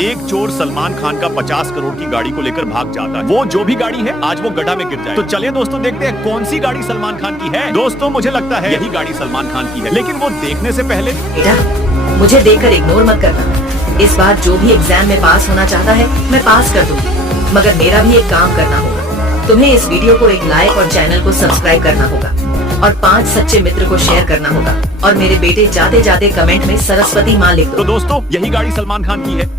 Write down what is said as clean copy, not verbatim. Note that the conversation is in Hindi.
एक चोर सलमान खान का 50 करोड़ की गाड़ी को लेकर भाग जाता है। वो जो भी गाड़ी है आज वो गड्ढा में गिर जाए। तो चलिए दोस्तों देखते हैं कौन सी गाड़ी सलमान खान की है। दोस्तों मुझे लगता है यही गाड़ी सलमान खान की है, लेकिन वो देखने से पहले बेटा, मुझे देखकर इग्नोर मत करना। इस बार जो भी एग्जाम में पास होना चाहता है मैं पास कर दूंगी, मगर मेरा भी एक काम करना होगा। तुम्हें इस वीडियो को एक लाइक और चैनल को सब्सक्राइब करना होगा और 5 सच्चे मित्र को शेयर करना होगा। और मेरे बेटे जाते जाते कमेंट में सरस्वती माँ लिख दो। तो दोस्तों यही गाड़ी सलमान खान की है।